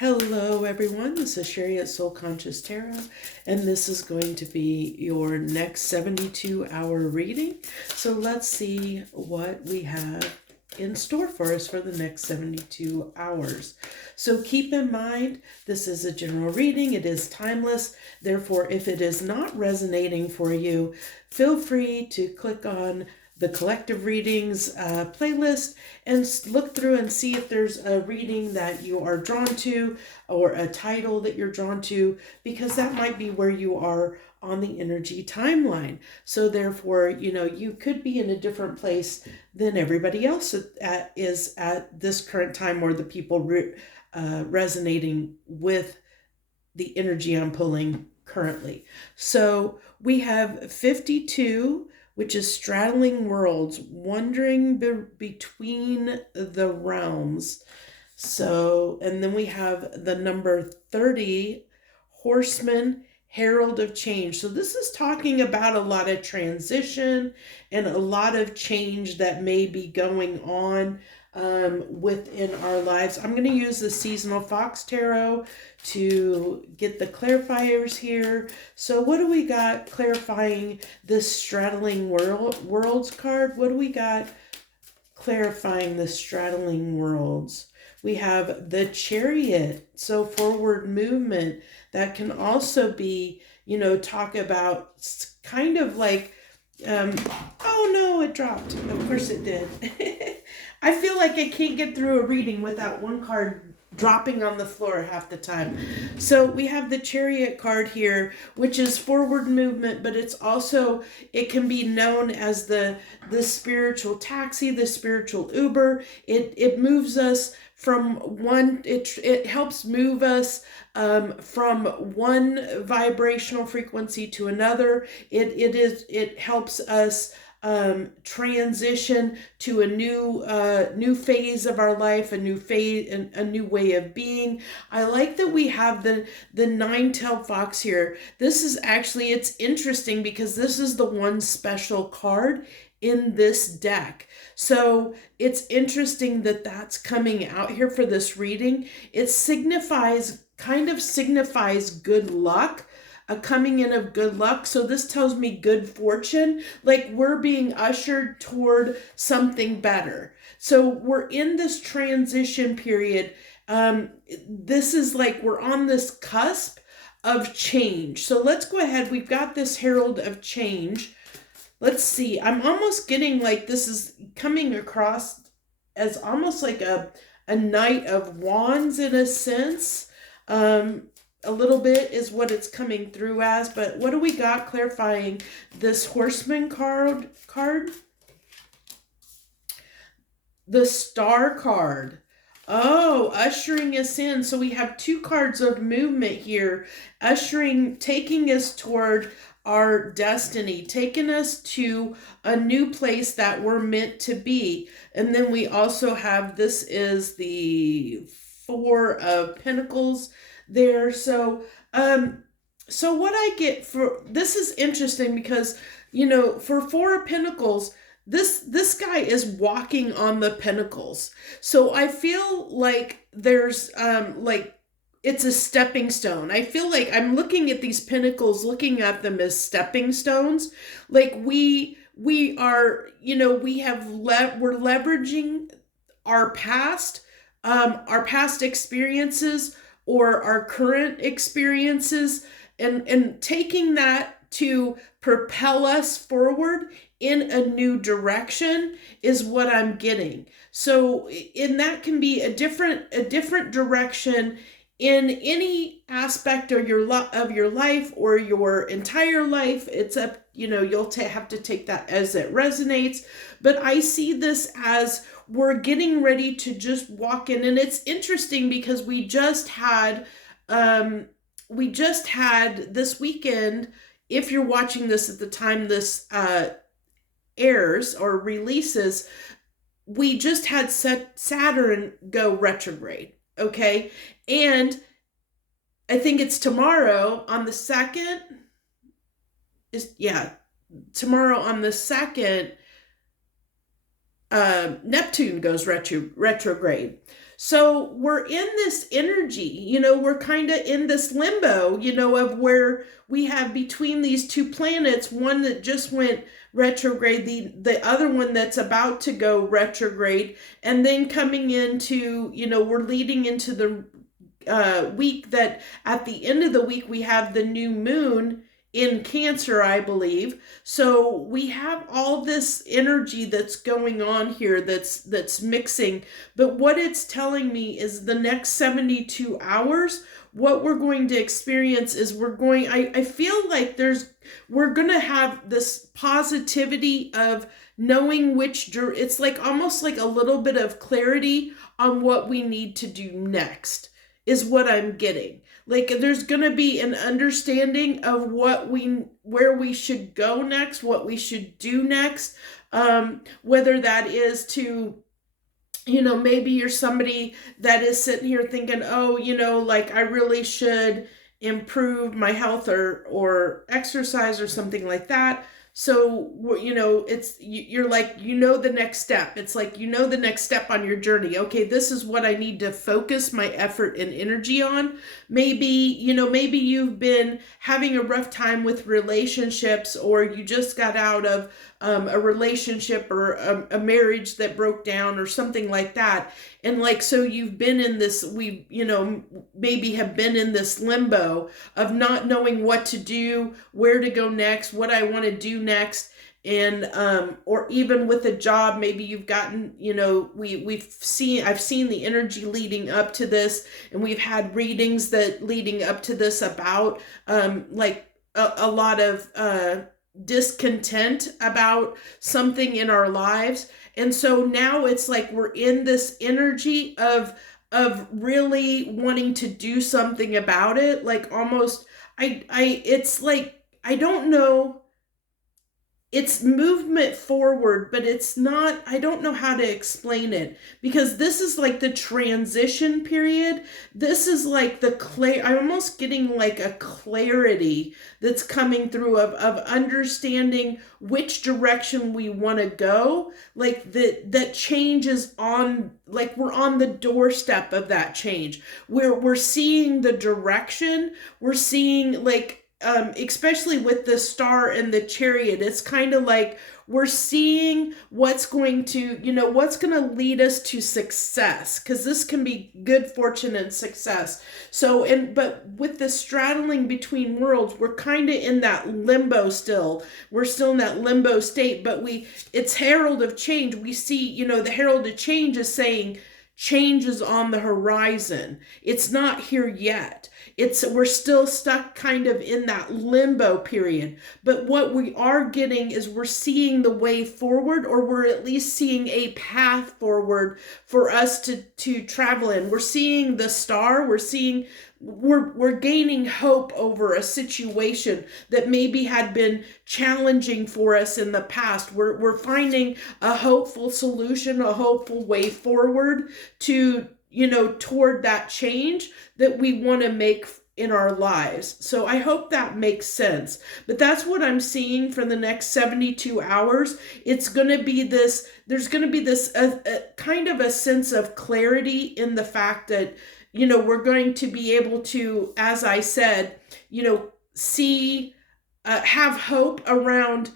Hello, everyone. This is Sherry at Soul Conscious Tarot, and this is going to be your next 72-hour reading. So let's see what we have in store for us for the next 72 hours. So keep in mind, this is a general reading. It is timeless. Therefore, if it is not resonating for you, feel free to click on the collective readings playlist and look through and see if there's a reading that you are drawn to or a title that you're drawn to, because that might be where you are on the energy timeline. So therefore, you could be in a different place than everybody else is at this current time, or the people resonating with the energy I'm pulling currently. So we have 52, which is straddling worlds, wandering between the realms. So, and then we have the number 30, horseman, herald of change. So this is talking about a lot of transition and a lot of change that may be going on within our lives. I'm going to use the seasonal fox tarot to get the clarifiers here. So what do we got clarifying this straddling worlds card? What do we got clarifying the straddling worlds? We have the chariot, so forward movement. That can also be, talk about kind of like, oh no, it dropped. Of course it did. I feel like I can't get through a reading without one card dropping on the floor half the time. So we have the chariot card here, which is forward movement, but it's also, it can be known as the spiritual taxi, the spiritual Uber. It moves us from one, it helps move us from one vibrational frequency to another. It helps us transition to a new phase of our life, a new phase, a new way of being. I like that we have the nine-tailed fox here. This is actually, it's interesting because this is the one special card in this deck. So it's interesting that that's coming out here for this reading. It kind of signifies good luck, a coming in of good luck. So this tells me good fortune, like we're being ushered toward something better. So we're in this transition period. This is like we're on this cusp of change. So let's go ahead. We've got this herald of change. Let's see. I'm almost getting like this is coming across as almost like a knight of wands in a sense. A little bit is what it's coming through as, but what do we got clarifying this horseman card? The star card. Oh, ushering us in. So we have two cards of movement here, taking us toward our destiny, taking us to a new place that we're meant to be. And then we also have, this is the Four of Pentacles there. So what I get for this is interesting because, for Four of Pentacles, this guy is walking on the pentacles. So I feel like there's like it's a stepping stone. I feel like I'm looking at these pentacles, looking at them as stepping stones. Like we are, we're leveraging our past experiences or our current experiences and taking that to propel us forward in a new direction is what I'm getting. So, and that can be a different direction in any aspect of your life or your entire life. It's up, you'll have to take that as it resonates. But I see this as we're getting ready to just walk in. And it's interesting because we just had this weekend, if you're watching this at the time this airs or releases, we just had Saturn go retrograde, okay? And I think it's tomorrow on the 2nd. Tomorrow on the 2nd, Neptune goes retrograde. So we're in this energy, we're kind of in this limbo, of where we have between these two planets, one that just went retrograde, the other one that's about to go retrograde, and then coming into, we're leading into the week that at the end of the week we have the new moon in Cancer, I believe. So we have all this energy that's going on here that's mixing. But what it's telling me is the next 72 hours, what we're going to experience is I feel like we're going to have this positivity of knowing it's like almost like a little bit of clarity on what we need to do next is what I'm getting. Like there's going to be an understanding of where we should go next, what we should do next, whether that is to, maybe you're somebody that is sitting here thinking, oh, like I really should improve my health or exercise or something like that. So, you're like, the next step. It's like, the next step on your journey. Okay, this is what I need to focus my effort and energy on. Maybe, maybe you've been having a rough time with relationships, or you just got out of a relationship or a marriage that broke down or something like that. And like, so you've been in this, maybe have been in this limbo of not knowing what to do, where to go next, what I want to do next. And or even with a job, maybe you've gotten, I've seen the energy leading up to this, and we've had readings that leading up to this about like a lot of discontent about something in our lives. And so now it's like we're in this energy of really wanting to do something about it. Like almost it's like, I don't know, it's movement forward, but it's not, I don't know how to explain it, because this is like the transition period. This is like I'm almost getting like a clarity that's coming through of understanding which direction we want to go. Like that change is on, like we're on the doorstep of that change. We're seeing the direction. We're seeing like, especially with the star and the chariot, it's kind of like we're seeing what's going to, what's going to lead us to success, because this can be good fortune and success. So, but with the straddling between worlds, we're kind of in that limbo still. We're still in that limbo state, but it's herald of change. We see, the herald of change is saying change is on the horizon. It's not here yet. We're still stuck kind of in that limbo period. But what we are getting is we're seeing the way forward, or we're at least seeing a path forward for us to travel in. We're seeing the star. We're gaining hope over a situation that maybe had been challenging for us in the past. We're finding a hopeful solution, a hopeful way forward to, toward that change that we want to make in our lives. So I hope that makes sense. But that's what I'm seeing for the next 72 hours. It's going to be there's going to be this kind of a sense of clarity in the fact that, we're going to be able to, as I said, see, have hope around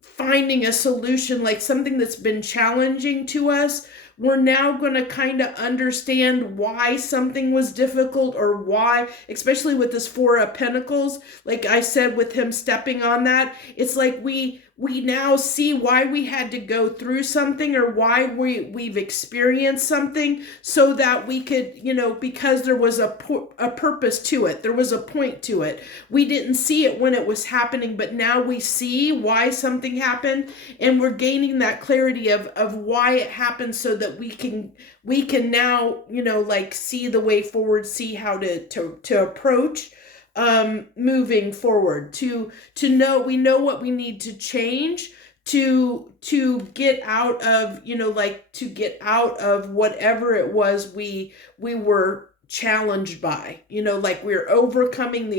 finding a solution, like something that's been challenging to us. We're now going to kind of understand why something was difficult, or why, especially with this Four of Pentacles, like I said, with him stepping on that, it's like we now see why we had to go through something, or why we've experienced something, so that we could, because there was a purpose to it. There was a point to it. We didn't see it when it was happening, but now we see why something happened, and we're gaining that clarity of why it happened, so that we can now, like see the way forward, see how to approach moving forward, to know, we know what we need to change to get out of, to get out of whatever it was we were challenged by, like we're overcoming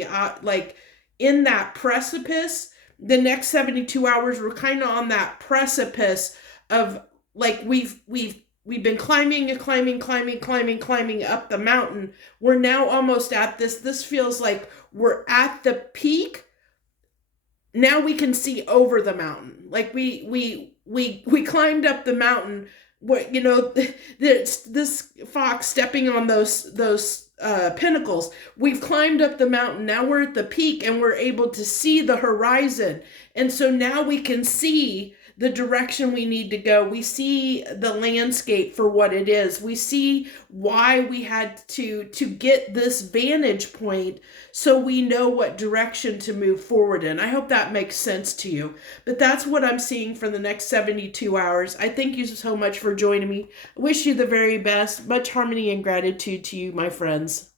like in that precipice. The next 72 hours, we're kind of on that precipice of like we've we've been climbing and climbing up the mountain. We're now almost at this feels like we're at the peak. Now we can see over the mountain. Like we climbed up the mountain. What, this fox stepping on those pinnacles. We've climbed up the mountain. Now we're at the peak and we're able to see the horizon. And so now we can see the direction we need to go. We see the landscape for what it is. We see why we had to get this vantage point so we know what direction to move forward in. I hope that makes sense to you. But that's what I'm seeing for the next 72 hours. I thank you so much for joining me. I wish you the very best. Much harmony and gratitude to you, my friends.